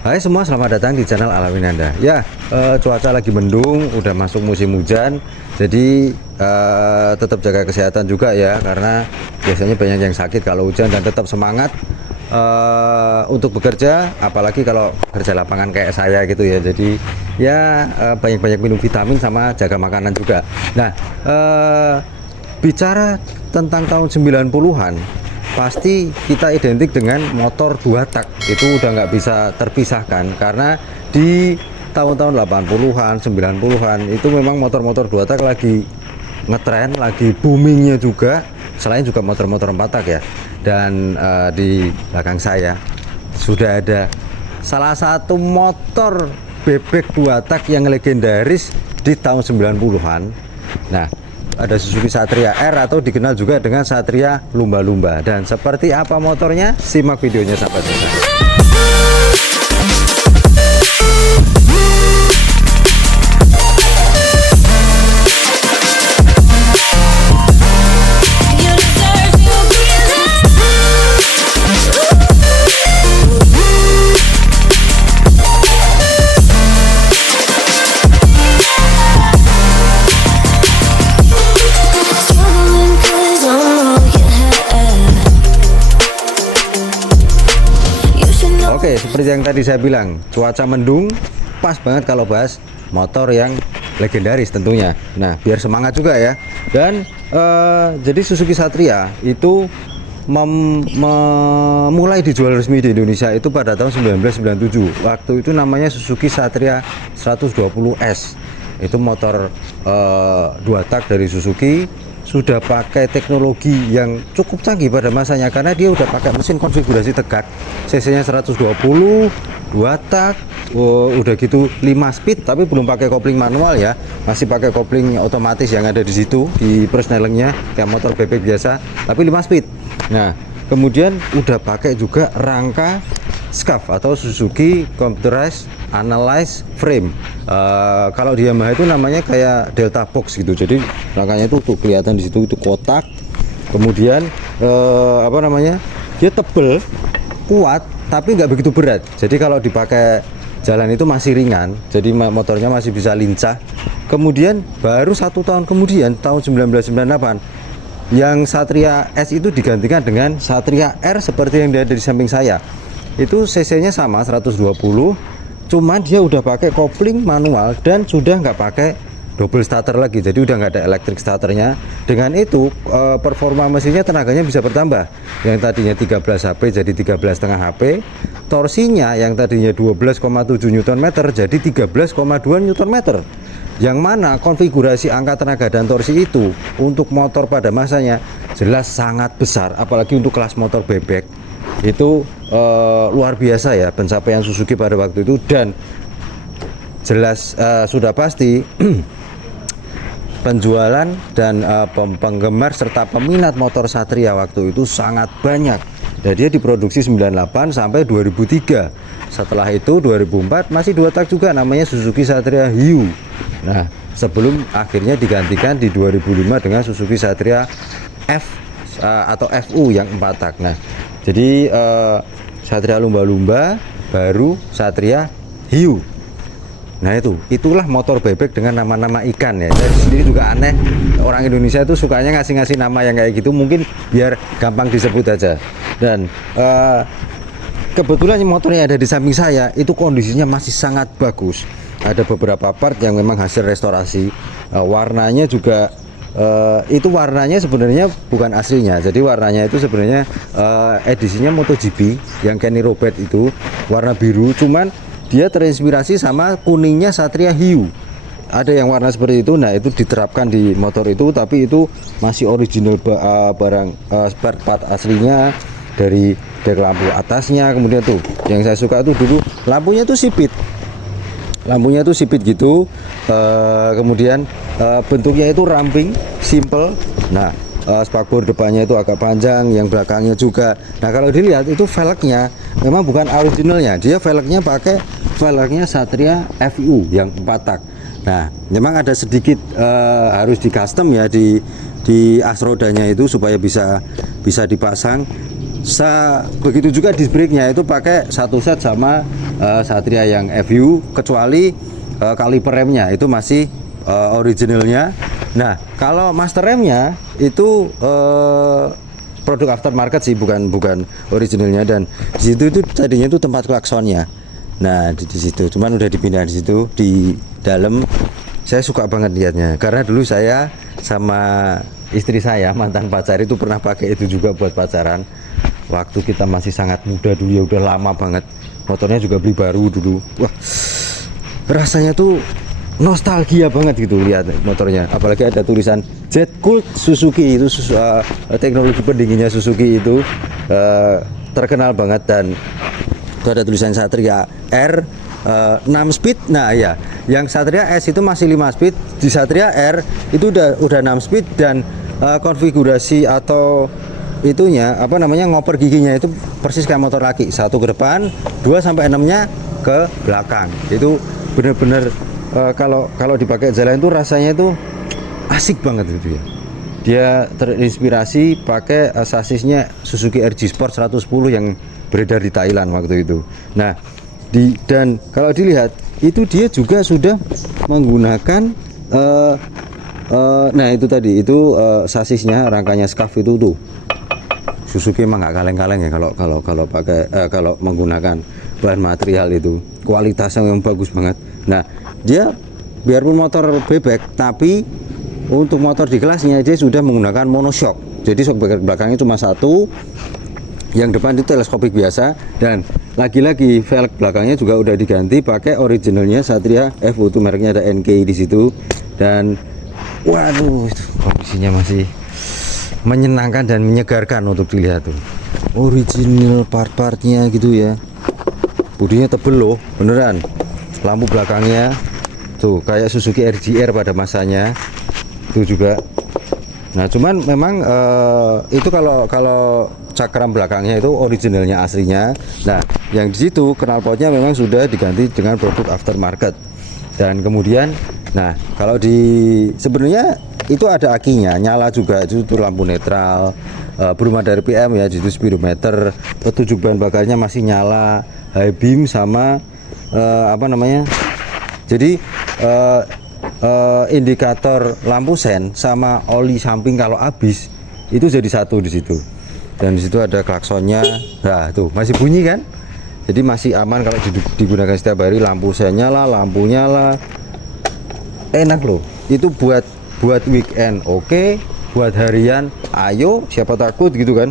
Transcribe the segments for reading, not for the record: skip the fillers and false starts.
Hai semua, selamat datang di channel Alawinanda. Ya, cuaca lagi mendung, udah masuk musim hujan, jadi tetap jaga kesehatan juga ya, karena biasanya banyak yang sakit kalau hujan, dan tetap semangat untuk bekerja, apalagi kalau kerja lapangan kayak saya gitu ya. Jadi ya banyak-banyak minum vitamin sama jaga makanan juga. Nah, bicara tentang tahun 90-an, pasti kita identik dengan motor dua tak. Itu udah nggak bisa terpisahkan, karena di tahun-tahun 80-an 90-an itu memang motor-motor dua tak lagi ngetren, lagi boomingnya juga. Selain juga motor-motor empat tak ya. Dan di belakang saya sudah ada salah satu motor bebek dua tak yang legendaris di tahun 90-an. Nah, ada Suzuki Satria R atau dikenal juga dengan Satria Lumba-Lumba. Dan seperti apa motornya? Simak videonya sampai selesai. Oke, seperti yang tadi saya bilang, cuaca mendung, pas banget kalau bahas motor yang legendaris tentunya. Nah, biar semangat juga ya. Dan jadi Suzuki Satria itu mulai dijual resmi di Indonesia itu pada tahun 1997. Waktu itu namanya Suzuki Satria 120S. Itu motor dua tak dari Suzuki, sudah pakai teknologi yang cukup canggih pada masanya, karena dia udah pakai mesin konfigurasi tegak, cc-nya 120, dua tak, udah gitu 5 speed, tapi belum pakai kopling manual ya, masih pakai kopling otomatis yang ada di situ di persnelingnya kayak motor bebek biasa, tapi 5 speed. Nah, kemudian udah pakai juga rangka SCAF atau Suzuki Computerized Analyze Frame. Kalau di Yamaha itu namanya kayak Delta Box gitu. Jadi rangkanya itu tuh kelihatan di situ, itu kotak. Kemudian apa namanya? Dia tebel, kuat, tapi nggak begitu berat. Jadi kalau dipakai jalan itu masih ringan. Jadi motornya masih bisa lincah. Kemudian baru 1 tahun kemudian, tahun 1998, yang Satria S itu digantikan dengan Satria R seperti yang ada di samping saya. Itu cc-nya sama 120, cuman dia udah pakai kopling manual dan sudah nggak pakai double starter lagi, jadi udah nggak ada electric starternya. Dengan itu performa mesinnya, tenaganya bisa bertambah, yang tadinya 13 HP jadi 13,5 HP, torsinya yang tadinya 12,7 Nm jadi 13,2 Nm, yang mana konfigurasi angka tenaga dan torsi itu untuk motor pada masanya jelas sangat besar, apalagi untuk kelas motor bebek itu luar biasa ya pencapaian Suzuki pada waktu itu. Dan jelas sudah pasti penjualan dan penggemar serta peminat motor Satria waktu itu sangat banyak, dan dia diproduksi 98 sampai 2003. Setelah itu 2004 masih dua tak juga, namanya Suzuki Satria Hiu. Nah, sebelum akhirnya digantikan di 2005 dengan Suzuki Satria F atau FU yang 4 tak. Nah, jadi Satria Lumba-Lumba baru Satria Hiu. Nah, itulah motor bebek dengan nama-nama ikan ya. Saya sendiri juga aneh, orang Indonesia itu sukanya ngasih-ngasih nama yang kayak gitu, mungkin biar gampang disebut aja. Dan kebetulan motor yang ada di samping saya itu kondisinya masih sangat bagus. Ada beberapa part yang memang hasil restorasi. Warnanya juga itu warnanya sebenarnya bukan aslinya. Jadi warnanya itu sebenarnya edisinya MotoGP yang Kenny Robert itu warna biru, cuman dia terinspirasi sama kuningnya Satria Hiu. Ada yang warna seperti itu. Nah, itu diterapkan di motor itu, tapi itu masih original barang spare part aslinya, dari dek lampu atasnya. Kemudian tuh yang saya suka tuh dulu lampunya tuh sipit, gitu. Kemudian bentuknya itu ramping, simple. Nah, spakbor depannya itu agak panjang, yang belakangnya juga. Nah, kalau dilihat itu velgnya memang bukan originalnya, dia velgnya pakai velgnya Satria FU yang 4 tak. Nah, memang ada sedikit harus di custom ya di as rodanya itu supaya bisa dipasang. Begitu juga disc brake-nya itu pakai satu set sama Satria yang FU, kecuali kaliper remnya itu masih originalnya. Nah, kalau master remnya itu produk aftermarket sih, bukan originalnya. Dan di situ itu tadinya itu tempat klaksonnya. Nah, di situ cuman udah dipindah di situ di dalam. Saya suka banget lihatnya karena dulu saya sama istri saya, mantan pacar, itu pernah pakai itu juga buat pacaran. Waktu kita masih sangat muda dulu ya, udah lama banget. Motornya juga beli baru dulu. Wah, rasanya tuh nostalgia banget gitu lihat motornya. Apalagi ada tulisan Jet Cooled Suzuki, itu teknologi pendinginnya Suzuki itu terkenal banget. Dan itu ada tulisan Satria R 6 speed. Nah ya, yang Satria S itu masih 5 speed, di Satria R itu udah 6 speed. Dan konfigurasi atau itunya apa namanya, ngoper giginya itu persis kayak motor laki, satu ke depan, 2 sampai 6 nya ke belakang. Itu bener-bener kalau dipakai jalan itu rasanya itu asik banget gitu ya. Dia terinspirasi pakai sasisnya Suzuki RG Sport 110 yang beredar di Thailand waktu itu. Nah, dan kalau dilihat itu dia juga sudah menggunakan nah itu tadi itu sasisnya, rangkanya scarf itu tuh. Suzuki emang nggak kaleng-kaleng ya kalau pakai kalau menggunakan bahan material itu, kualitasnya yang bagus banget. Nah, dia biarpun motor bebek, tapi untuk motor di kelasnya dia sudah menggunakan monoshock. Jadi shock belakangnya cuma satu, yang depan itu teleskopik biasa. Dan lagi-lagi velg belakangnya juga udah diganti pakai originalnya Satria FU, itu mereknya ada NK di situ. Dan waduh, itu kondisinya masih menyenangkan dan menyegarkan untuk dilihat tuh. Original part-partnya gitu ya. Bodinya tebel loh, beneran. Lampu belakangnya tuh kayak Suzuki RGR pada masanya itu juga. Nah, cuman memang itu kalau cakram belakangnya itu originalnya aslinya. Nah, yang di situ knalpotnya memang sudah diganti dengan produk aftermarket. Dan kemudian, nah kalau sebenarnya itu ada akinya, nyala juga, itu lampu netral, belum ada RPM ya, itu speedometer, petunjuk bahan bakarnya masih nyala, high beam sama apa namanya. Jadi indikator lampu sen sama oli samping kalau habis itu jadi satu di situ. Dan di situ ada klaksonnya. Nah, tuh masih bunyi kan? Jadi masih aman kalau digunakan setiap hari. Lampu sen nyala, lampu nyala. Enak loh. Itu buat weekend oke, buat harian ayo, siapa takut gitu kan.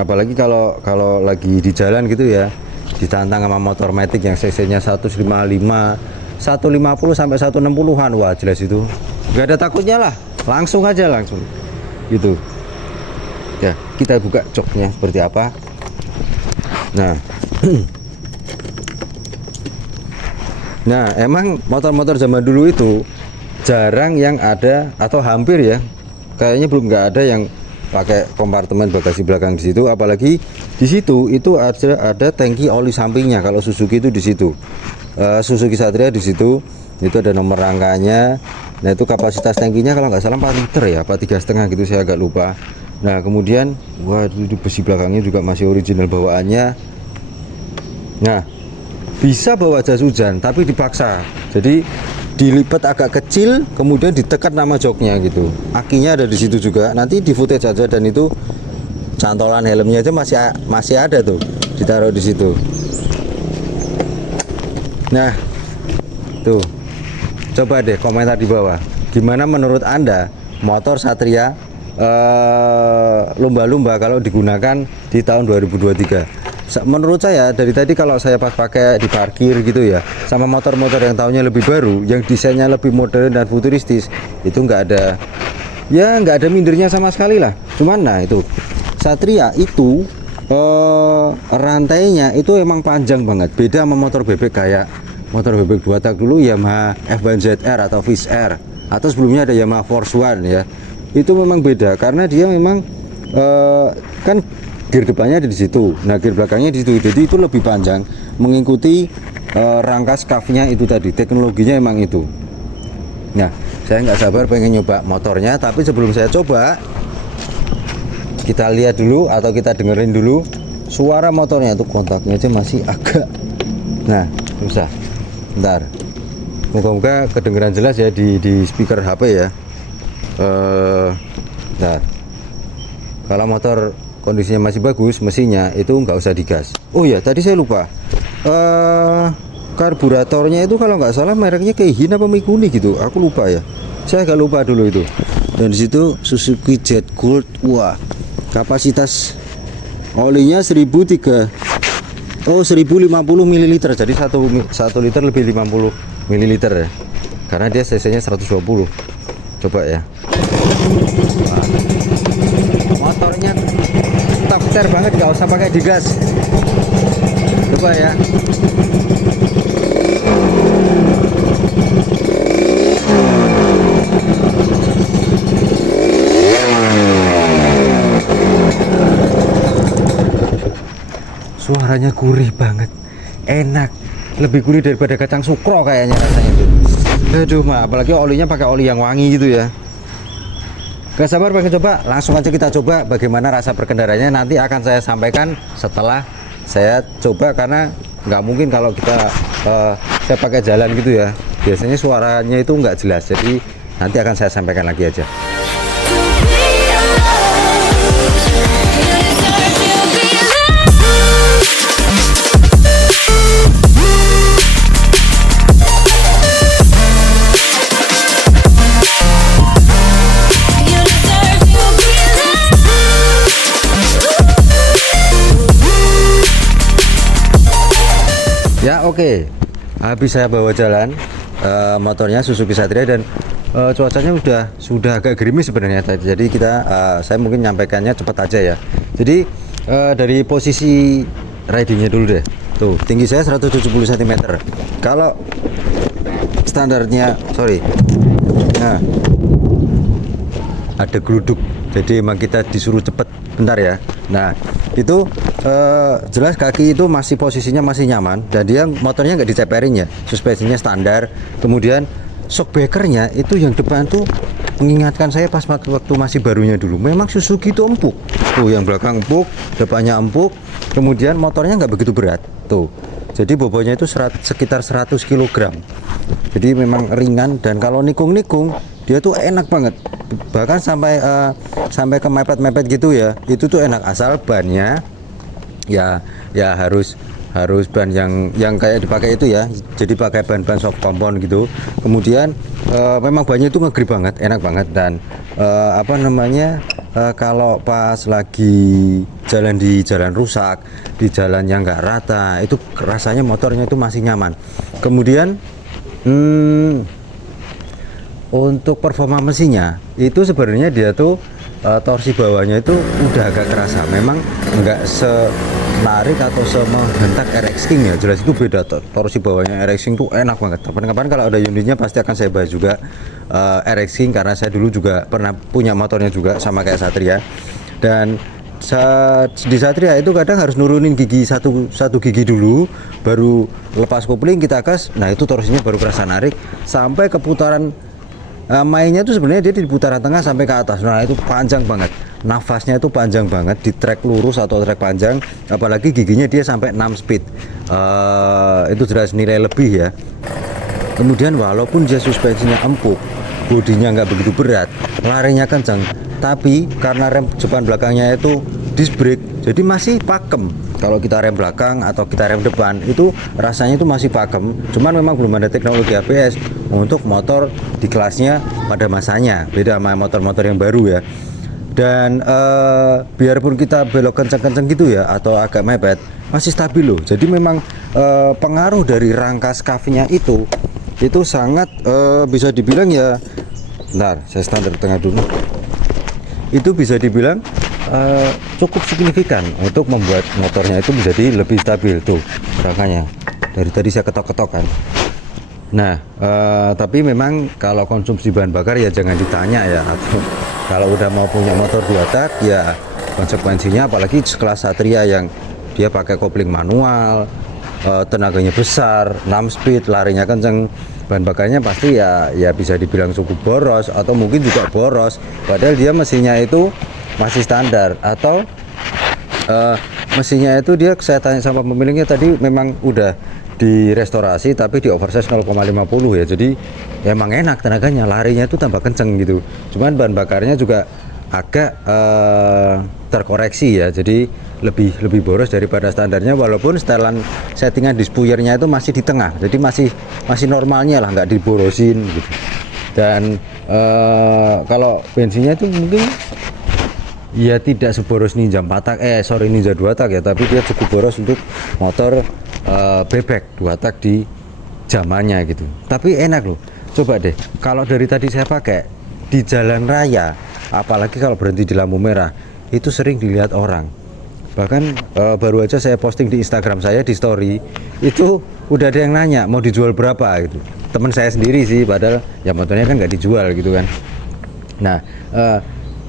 Apalagi kalau lagi di jalan gitu ya, ditantang sama motor matic yang cc-nya 155, 150 sampai 160-an. Wah, jelas itu nggak ada takutnya lah, langsung gitu ya. Kita buka joknya seperti apa. Nah nah emang motor-motor zaman dulu itu jarang yang ada, atau hampir ya, kayaknya belum nggak ada yang pakai kompartemen bagasi belakang di situ. Apalagi di situ itu ada tangki oli sampingnya. Kalau Suzuki itu di situ, Suzuki Satria di situ itu ada nomor rangkanya. Nah, itu kapasitas tangkinya kalau nggak salah 4 liter ya, apa 3,5 gitu, saya agak lupa. Nah, kemudian waduh, besi belakangnya juga masih original bawaannya. Nah, bisa bawa jas hujan tapi dipaksa, jadi dilipat agak kecil, kemudian ditekan nama joknya gitu. Akinya ada di situ juga, nanti di footage aja. Dan itu cantolan helmnya aja masih ada tuh, ditaruh di situ. Nah, tuh coba deh komentar di bawah, gimana menurut Anda motor Satria lumba-lumba kalau digunakan di tahun 2023? Menurut saya dari tadi kalau saya pas pakai di parkir gitu ya, sama motor-motor yang tahunnya lebih baru, yang desainnya lebih modern dan futuristis, itu nggak ada mindernya sama sekali lah. Cuman nah itu Satria itu rantainya itu emang panjang banget, beda sama motor bebek. Kayak motor bebek 2 tak dulu Yamaha F1ZR atau Fish Air, atau sebelumnya ada Yamaha Force One ya. Itu memang beda karena dia memang kan gear depannya ada di situ, nah gear belakangnya di situ, jadi itu lebih panjang mengikuti rangka scarfnya itu tadi, teknologinya emang itu. Nah, saya nggak sabar pengen nyoba motornya, tapi sebelum saya coba kita lihat dulu atau kita dengerin dulu suara motornya itu kontaknya aja masih agak, nah susah. Bentar, moga-moga kedengeran jelas ya di speaker HP ya. Bentar, kalau motor kondisinya masih bagus, mesinnya itu nggak usah digas. Oh ya, tadi saya lupa, karburatornya itu kalau nggak salah mereknya Keihin apa Mikuni gitu, aku lupa ya, saya agak lupa dulu itu. Dan disitu Suzuki Jet Gold. Wah, kapasitas olinya 1050 ml, jadi 1 liter lebih 50 ml ya, karena dia cc nya 120. Coba ya. Wah, motornya top tier banget, nggak usah pakai digas. Coba ya. Suaranya gurih banget, enak, lebih gurih daripada kacang sukro kayaknya rasanya itu. Aduh mah, apalagi olinya pakai oli yang wangi gitu ya. Gak sabar pengen coba, langsung aja kita coba bagaimana rasa berkendaranya. Nanti akan saya sampaikan setelah saya coba, karena nggak mungkin kalau kita saya pakai jalan gitu ya, biasanya suaranya itu nggak jelas. Jadi nanti akan saya sampaikan lagi aja. Ya oke, habis saya bawa jalan motornya Suzuki Satria, dan cuacanya sudah agak gerimis sebenarnya tadi. Jadi saya mungkin nyampaikannya cepat aja ya. Jadi dari posisi ridingnya dulu deh. Tuh, tinggi saya 170 cm. Kalau standarnya, nah ada geruduk, jadi emang kita disuruh cepet bentar ya. Nah itu jelas kaki itu masih posisinya masih nyaman, dan dia motornya nggak diceperin ya, suspensinya standar. Kemudian shockbreakernya itu yang depan tuh mengingatkan saya pas waktu masih barunya dulu, memang Suzuki itu empuk tuh, yang belakang empuk, depannya empuk. Kemudian motornya nggak begitu berat tuh, jadi bobotnya itu sekitar 100 kg, jadi memang ringan. Dan kalau nikung dia tuh enak banget, bahkan sampai ke mepet gitu ya, itu tuh enak, asal bannya ya harus ban yang kayak dipakai itu ya, jadi pakai ban soft compound gitu. Kemudian memang bannya itu ngegrip banget, enak banget. Dan kalau pas lagi jalan di jalan rusak, di jalan yang nggak rata, itu rasanya motornya itu masih nyaman. Kemudian untuk performa mesinnya itu sebenarnya dia tuh torsi bawahnya itu udah agak kerasa, memang nggak senarik atau semenghentak RX King ya, jelas itu beda. Torsi bawahnya RX King tuh enak banget. Kapan-kapan kalau ada unitnya pasti akan saya bahas juga RX King, karena saya dulu juga pernah punya motornya juga sama kayak Satria. Dan di Satria itu kadang harus nurunin gigi satu gigi dulu, baru lepas kopling kita gas. Nah itu torsinya baru kerasa narik sampai ke putaran mainnya tuh sebenarnya dia di putaran tengah sampai ke atas. Nah itu panjang banget, nafasnya itu panjang banget di trek lurus atau trek panjang, apalagi giginya dia sampai 6 speed. Itu jelas nilai lebih ya. Kemudian walaupun dia suspensinya empuk, bodinya nggak begitu berat, larinya kencang, tapi karena rem depan belakangnya itu disc brake, jadi masih pakem. Kalau kita rem belakang atau kita rem depan itu rasanya itu masih pakem. Cuman memang belum ada teknologi ABS untuk motor di kelasnya pada masanya, beda sama motor-motor yang baru ya. Dan biarpun kita belok kencang-kencang gitu ya, atau agak mepet, masih stabil loh. Jadi memang pengaruh dari rangka skafnya itu sangat bisa dibilang ya. Bentar, saya standar tengah dulu. Itu bisa dibilang cukup signifikan untuk membuat motornya itu menjadi lebih stabil tuh rangkanya. Dari tadi saya ketok-ketok kan. Nah, tapi memang kalau konsumsi bahan bakar ya jangan ditanya ya. Atau kalau udah mau punya motor 2 tak ya konsekuensinya, apalagi sekelas Satria yang dia pakai kopling manual, tenaganya besar, 6 speed, larinya kenceng, bahan bakarnya pasti ya bisa dibilang cukup boros atau mungkin juga boros. Padahal dia mesinnya itu masih standar, atau mesinnya itu dia, saya tanya sama pemiliknya tadi, memang udah direstorasi tapi di oversize 0,50 ya, jadi emang enak tenaganya, larinya itu tambah kenceng gitu. Cuman bahan bakarnya juga agak terkoreksi ya, jadi lebih boros daripada standarnya, walaupun setelan settingan di spuyernya itu masih di tengah, jadi masih normalnya lah, nggak diborosin gitu. Dan kalau bensinnya itu mungkin ya tidak seboros Ninja 4 tak, Ninja 2 tak ya, tapi dia cukup boros untuk motor bebek 2 tak di zamannya gitu. Tapi enak loh, coba deh kalau dari tadi saya pakai di jalan raya, apalagi kalau berhenti di lampu merah, itu sering dilihat orang. Bahkan baru aja saya posting di Instagram saya, di story, itu udah ada yang nanya mau dijual berapa gitu. Temen saya sendiri sih, padahal ya motornya kan nggak dijual gitu kan. Nah,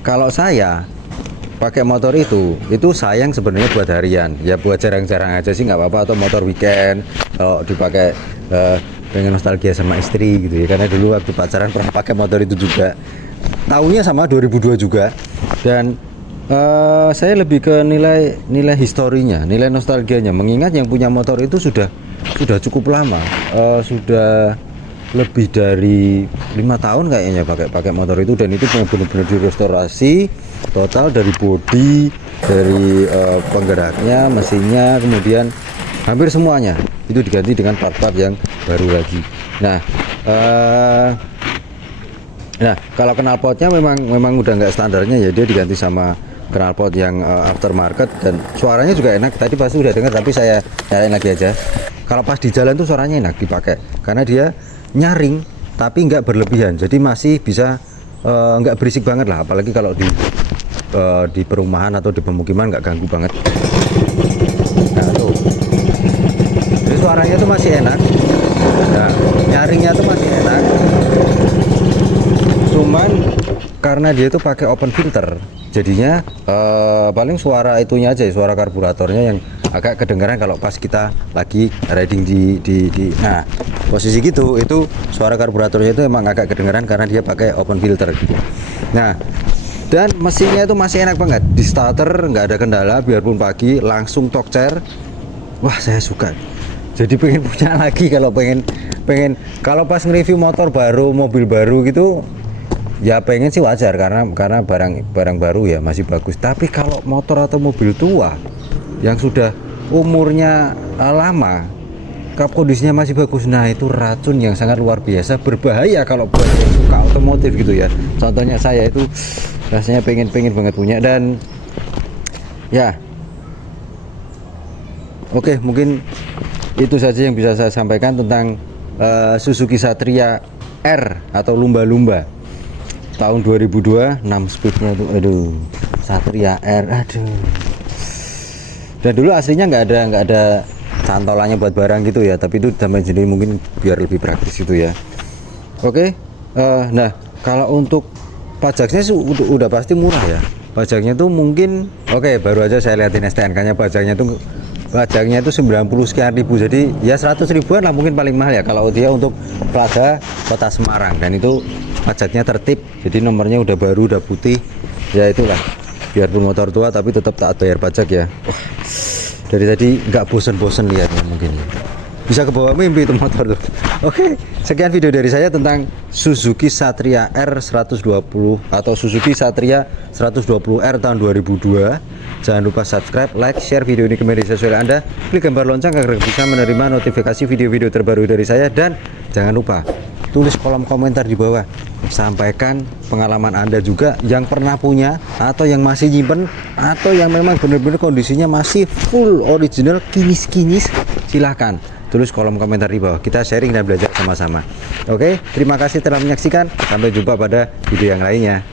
kalau saya pakai motor itu sayang sebenarnya buat harian, ya buat jarang-jarang aja sih nggak apa-apa, atau motor weekend kalau dipakai pengen nostalgia sama istri gitu ya, karena dulu waktu pacaran pernah pakai motor itu juga, tahunnya sama 2002 juga. Dan saya lebih ke nilai historinya, nilai nostalgianya, mengingat yang punya motor itu sudah cukup lama, sudah lebih dari 5 tahun kayaknya pakai motor itu, dan itu benar-benar direstorasi total dari bodi, dari penggeraknya, mesinnya, kemudian hampir semuanya itu diganti dengan part-part yang baru lagi. Nah, kalau knalpotnya memang udah nggak standarnya ya, dia diganti sama knalpot yang aftermarket, dan suaranya juga enak. Tadi pasti udah dengar, tapi saya nyalain lagi aja. Kalau pas di jalan tuh suaranya enak dipakai, karena dia nyaring tapi nggak berlebihan, jadi masih bisa nggak berisik banget lah, apalagi kalau di perumahan atau di pemukiman nggak ganggu banget. Nah tuh, jadi suaranya tuh masih enak, nah, nyaringnya tuh masih enak. Cuman karena dia itu pakai open filter, jadinya paling suara itunya aja, suara karburatornya yang agak kedengaran kalau pas kita lagi riding nah posisi gitu, itu suara karburatornya itu emang agak kedengaran karena dia pakai open filter gitu. Nah, dan mesinnya itu masih enak banget, di starter nggak ada kendala, biarpun pagi langsung tokcer. Wah, saya suka, jadi pengen punya lagi. Kalau pengen kalau pas nge-review motor baru, mobil baru gitu ya, pengen sih wajar, karena barang baru ya masih bagus. Tapi kalau motor atau mobil tua yang sudah umurnya lama, kondisinya masih bagus, nah itu racun yang sangat luar biasa, berbahaya kalau buat yang suka otomotif gitu ya. Contohnya saya itu rasanya pengen banget punya. Dan ya oke, mungkin itu saja yang bisa saya sampaikan tentang Suzuki Satria R atau lumba-lumba tahun 2002. 6 speednya tuh, aduh, Satria R, aduh. Dan dulu aslinya nggak ada cantolannya buat barang gitu ya, tapi itu tambahin sendiri mungkin biar lebih praktis gitu ya. Oke, nah kalau untuk pajaknya sih udah pasti murah ya. Pajaknya tuh mungkin, oke, baru aja saya liatin STNK-nya, pajaknya itu 90 sekian ribu, jadi ya 100 ribuan lah mungkin paling mahal ya kalau dia untuk Plaza Kota Semarang. Dan itu pajaknya tertib, jadi nomornya udah baru, udah putih, ya itulah, biarpun motor tua tapi tetap taat bayar pajak ya. Wah, dari tadi nggak bosen-bosen lihatnya, mungkin bisa kebawa mimpi itu motor tuh. Oke, sekian video dari saya tentang Suzuki Satria R 120 atau Suzuki Satria 120R tahun 2002. Jangan lupa subscribe, like, share video ini ke media sosial Anda, klik gambar lonceng agar bisa menerima notifikasi video-video terbaru dari saya. Dan jangan lupa tulis kolom komentar di bawah, sampaikan pengalaman Anda juga yang pernah punya, atau yang masih nyimpen, atau yang memang benar-benar kondisinya masih full original, kinis-kinis. Silahkan tulis kolom komentar di bawah, kita sharing dan belajar sama-sama. Oke, terima kasih telah menyaksikan, sampai jumpa pada video yang lainnya.